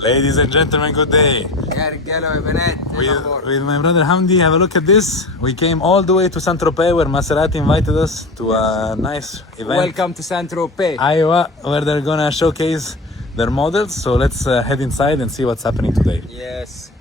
Ladies and gentlemen, good day. With my brother Hamdi, have a look at this. We came all the way to Saint-Tropez where Maserati invited us to a nice event. Welcome to Saint-Tropez. Iowa, where they're gonna showcase their models. So let's head inside and see what's happening today. Yes.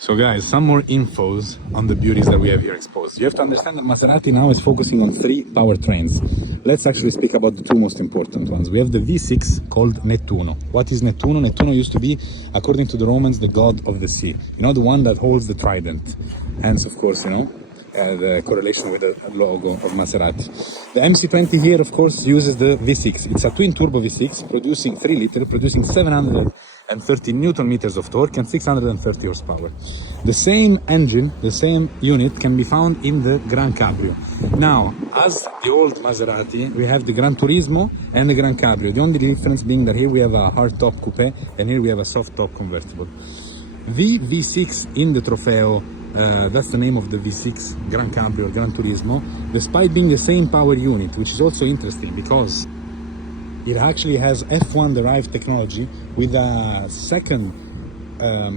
So guys, some more infos on the beauties that we have here exposed. You have to understand that Maserati now is focusing on 3 powertrains. Let's actually speak about the 2 most important ones. We have the V6 called Nettuno. What is Nettuno? Nettuno used to be, according to the Romans, the god of the sea. You know, the one that holds the trident. Hence, of course, you know, the correlation with the logo of Maserati. The MC20 here, of course, uses the V6. It's a twin turbo V6, producing 3 liter, producing 730 Newton meters of torque and 630 horsepower. The same engine, the same unit can be found in the Gran Cabrio. Now, as the old Maserati, we have the Gran Turismo and the Gran Cabrio. The only difference being that here we have a hard top coupe and here we have a soft top convertible. The V6 in the Trofeo, that's the name of the V6 Gran Cabrio, Gran Turismo, despite being the same power unit, which is also interesting because it actually has F1 derived technology with a second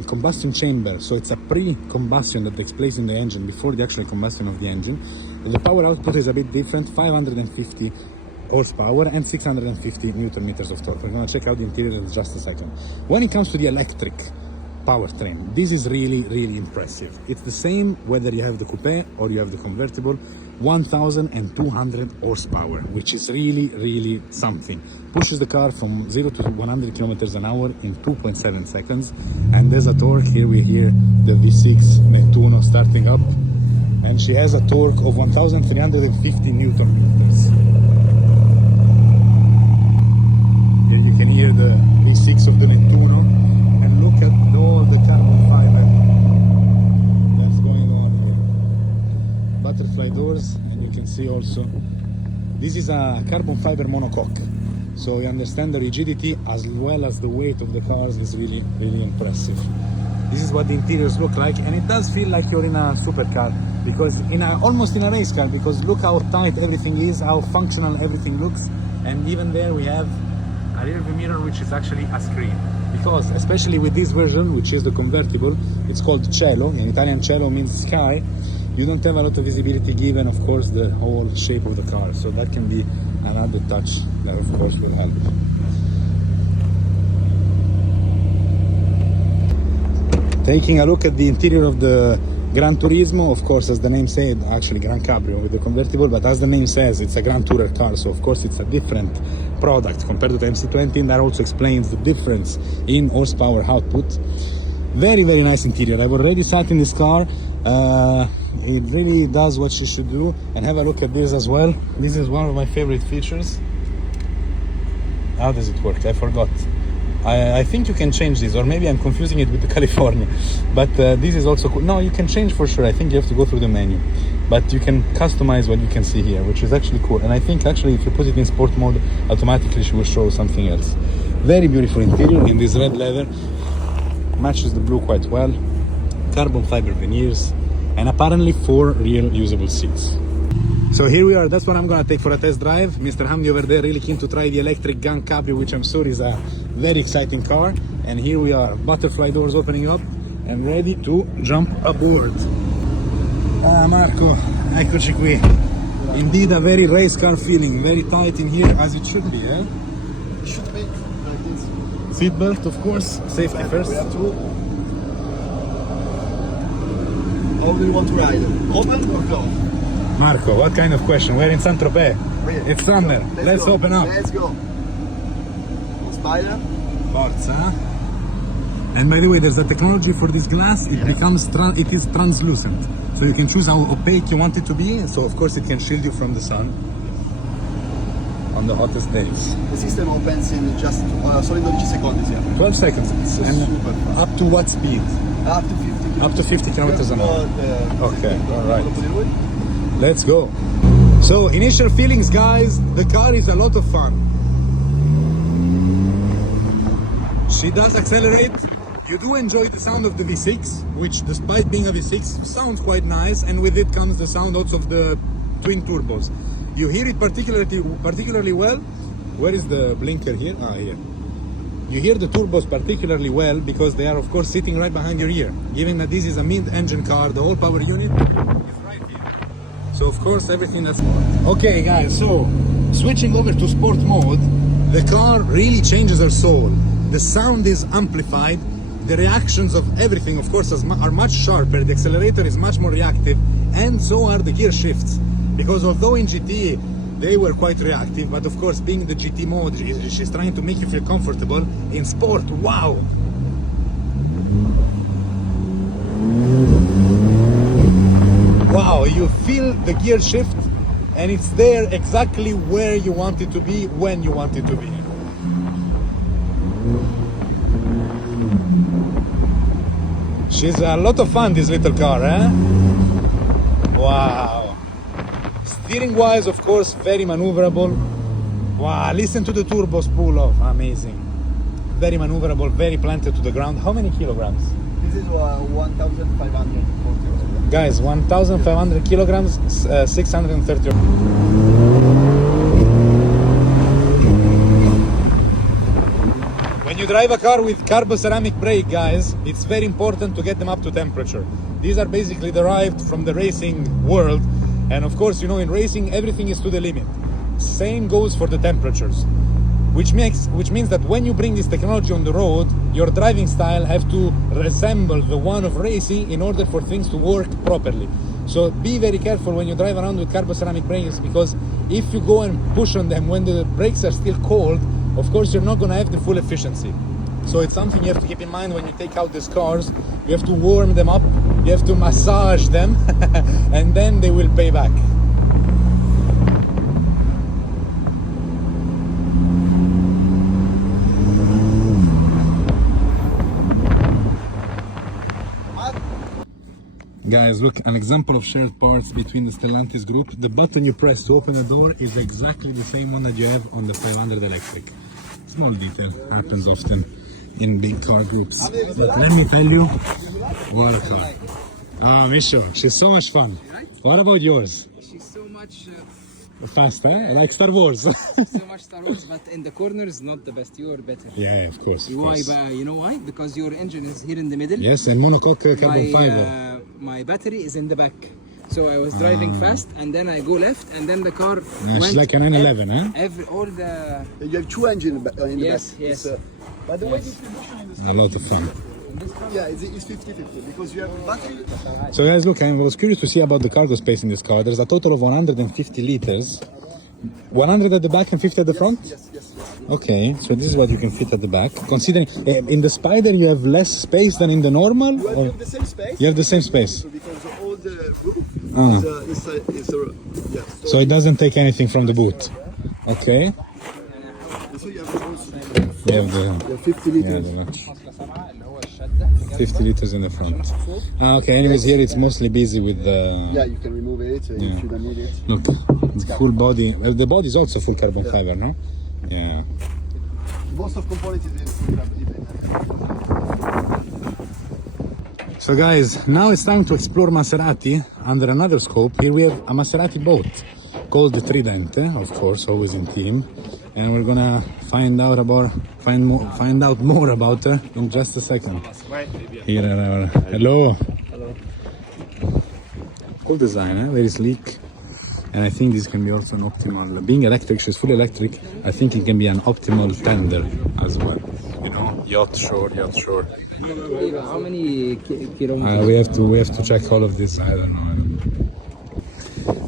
combustion chamber, so it's a pre-combustion that takes place in the engine before the actual combustion of the engine. The power output is a bit different, 550 horsepower and 650 Newton meters of torque. We're going to check out the interior in just a second. When it comes to the electric powertrain, this is really impressive. It's the same whether you have the coupe or you have the convertible. 1,200 horsepower, which is really something. Pushes the car from 0 to 100 kilometers an hour in 2.7 seconds. And there's a torque. Here we hear the V6 Nettuno starting up, and she has a torque of 1,350 Newton meters. Here you can hear the V6 of the Nettuno, and look at all the carbon fiber that's going on here. Butterfly doors, and you can see also this is a carbon fiber monocoque, so you understand the rigidity as well as the weight of the cars is really impressive. This is what the interiors look like, and it does feel like you're in a supercar, because almost in a race car, because look how tight everything is, how functional everything looks. And even there we have a rear view mirror, which is actually a screen, because especially with this version, which is the convertible, it's called cielo. In Italian, cielo means sky. You don't have a lot of visibility given, of course, the whole shape of the car, so that can be another touch that of course will help. Taking a look at the interior of the Gran Turismo, of course, as the name said, actually Gran Cabrio with the convertible, but as the name says, it's a Grand Tourer car, so of course it's a different product compared to the MC20, and that also explains the difference in horsepower output. Very nice interior. I've already sat in this car. It really does what you should do. And have a look at this as well. This is one of my favorite features. How does it work? I forgot. I think you can change this, or maybe I'm confusing it with the California, but this is also cool. No, you can change for sure. I think you have to go through the menu, but you can customize what you can see here, which is actually cool. And I think actually if you put it in sport mode, automatically she will show something else. Very beautiful interior in this red leather, matches the blue quite well. Carbon fiber veneers, and apparently 4 real usable seats. So here we are, that's what I'm gonna take for a test drive. Mr. Hamdi over there really keen to try the electric Gran Cabrio, which I'm sure is a very exciting car. And here we are, butterfly doors opening up and ready to jump aboard. Ah, Marco, eccoci qui. Indeed a very race car feeling, very tight in here, as it should be, eh? It should be like this. Seat belt, of course, safety first. We have to. How do you want to ride? Open or close? Marco, what kind of question? We're in Saint-Tropez. It's summer. Let's go. open up. Let's go. Spider. Forza. And by the way, there's a technology for this glass. It becomes it is translucent, so you can choose how opaque you want it to be. So of course it can shield you from the sun on the hottest days. The system opens in just solo 12 seconds. Yeah. 12 seconds. And super fast. up to what speed? Up to 50. Up to 50 kilometers an hour. Okay, all right. Right. Let's go. So initial feelings, guys. The car is a lot of fun. She does accelerate. You do enjoy the sound of the V6, which despite being a V6 sounds quite nice, and with it comes the sound also of the twin turbos. You hear it particularly well. Where is the blinker here? Ah, here. You hear the turbos particularly well because they are of course sitting right behind your ear. Given that this is a mid-engine car, the whole power unit is right here. So of course everything that's okay guys, so switching over to sport mode, the car really changes her soul. The sound is amplified, the reactions of everything of course are much sharper, the accelerator is much more reactive, and so are the gear shifts. Because although in GT they were quite reactive, but of course being the GT mode, she's trying to make you feel comfortable. In sport, wow! Wow, you feel the gear shift and it's there exactly where you want it to be, when you want it to be. She's a lot of fun, this little car, eh? Wow! Steering wise, of course, very maneuverable. Wow, listen to the turbos pull off, amazing. Very maneuverable, very planted to the ground. How many kilograms? This is 1,540. Guys, 1,500 kilograms, 630. When you drive a car with carboceramic brake, guys, it's very important to get them up to temperature. These are basically derived from the racing world. And of course, you know, in racing, everything is to the limit. Same goes for the temperatures, which means that when you bring this technology on the road, your driving style have to resemble the one of racing in order for things to work properly. So be very careful when you drive around with carboceramic brakes, because if you go and push on them when the brakes are still cold, of course you're not going to have the full efficiency. So it's something you have to keep in mind when you take out these cars. You have to warm them up, you have to massage them, and then they will pay back. Guys, look, an example of shared parts between the Stellantis group. The button you press to open a door is exactly the same one that you have on the 500 electric. Small detail, happens often in big car groups. But let me tell you, what a car. Ah, Misho, she's so much fun. What about yours? She's so much Fast, eh? Like Star Wars. so much Star Wars, but in the corners not the best. You are better. Yeah, of course. Why? You know why? Because your engine is here in the middle. Yes, and monocoque carbon fiber. My battery is in the back. So I was driving fast, and then I go left, and then the car went. She's like an 911, eh? All the. You have two engines in the Yes, back. yes. By the way, distribution in the A lot of fun. yeah, it's 50-50 because you have battery. So guys, look, I was curious to see about the cargo space in this car. There's a total of 150 liters. 100 at the back and 50 at the front? Yes. Okay, so this is what you can fit at the back. Considering in the Spider you have less space than in the normal? You or- have the same space. You have the same space. Because all the roof is yeah. So it doesn't take anything from the boot. Okay. So you have also You have the, you have 50 yeah, liters. the notch. 50 liters in the front. Okay, anyways, here it's mostly busy with the... Yeah, you can remove it if you don't need it. Look, the full body. Well, the body is also full carbon fiber, no? Yeah. Most of components is full carbon. So guys, now it's time to explore Maserati under another scope. Here we have a Maserati boat called the Tridente, of course, always in team. And we're gonna find out more about her in just a second. Here are our... Hello. Cool design, eh? Very sleek. And I think this can be also an optimal, being electric, she's fully electric, I think it can be an optimal tender as well. You know, yacht shore. How many kilometers? We have to check all of this, I don't know.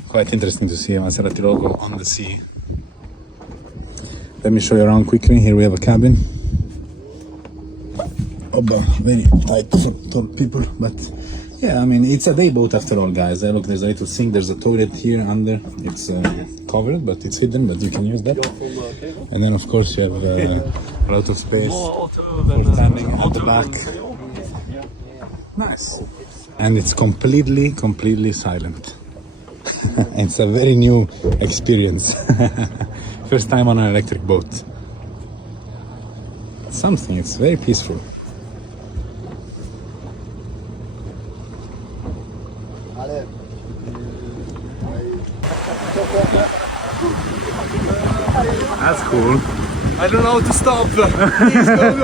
Quite interesting to see a Maserati logo on the sea. Let me show you around quickly. Here we have a cabin. Very tight for tall people, but yeah, I mean, it's a day boat after all, guys. Look, there's a little sink, there's a toilet here under. It's covered, but it's hidden, but you can use that. And then, of course, you have a lot of space for standing at the back. Nice. And it's completely silent. It's a very new experience. First time on an electric boat. Something, it's very peaceful. That's cool. I don't know how to stop. Please, go. No,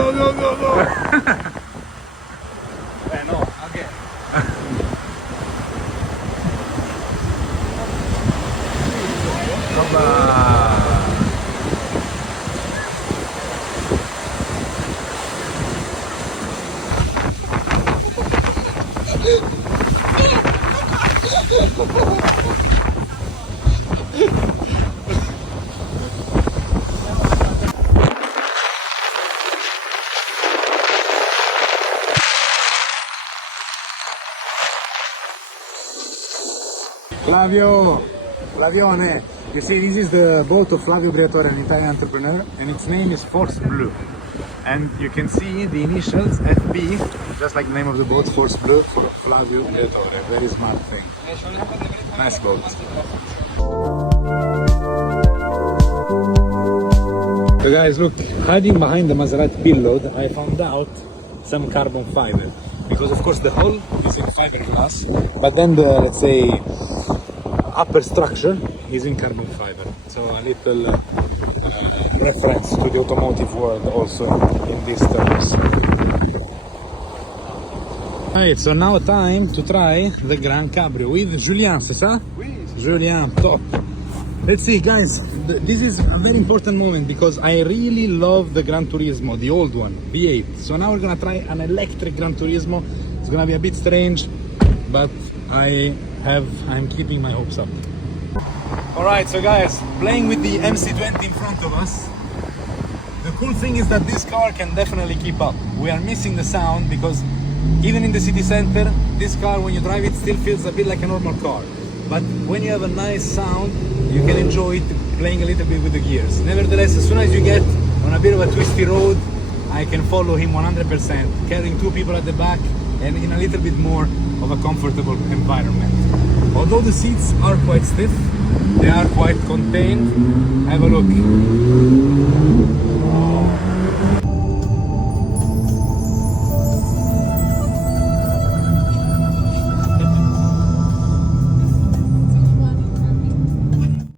okay. Flavio, Flavione. You see, this is the boat of Flavio Briatore, an Italian entrepreneur, and its name is Force Bleu. And you can see the initials FB, just like the name of the boat, Force Bleu, for Flavio Briatore. Very smart thing. Nice boat. So guys, look, hiding behind the Maserati payload, I found out some carbon fiber. Because of course the hull is in fiberglass, but then the, let's say, upper structure is in carbon fiber. So a little reference to the automotive world also in these terms. Alright, so now time to try the Grand Cabrio with Julien, c'est ça? Oui. Julien, top. Let's see, guys, this is a very important moment because I really love the Gran Turismo, the old one, V8. So now we're gonna try an electric Gran Turismo. It's gonna be a bit strange, but I'm keeping my hopes up. Alright, so guys, playing with the MC20 in front of us. The cool thing is that this car can definitely keep up. We are missing the sound because even in the city center, this car, when you drive it, still feels a bit like a normal car. But when you have a nice sound, you can enjoy it playing a little bit with the gears. Nevertheless, as soon as you get on a bit of a twisty road, I can follow him 100%, carrying two people at the back and in a little bit more of a comfortable environment. Although the seats are quite stiff, they are quite contained. Have a look.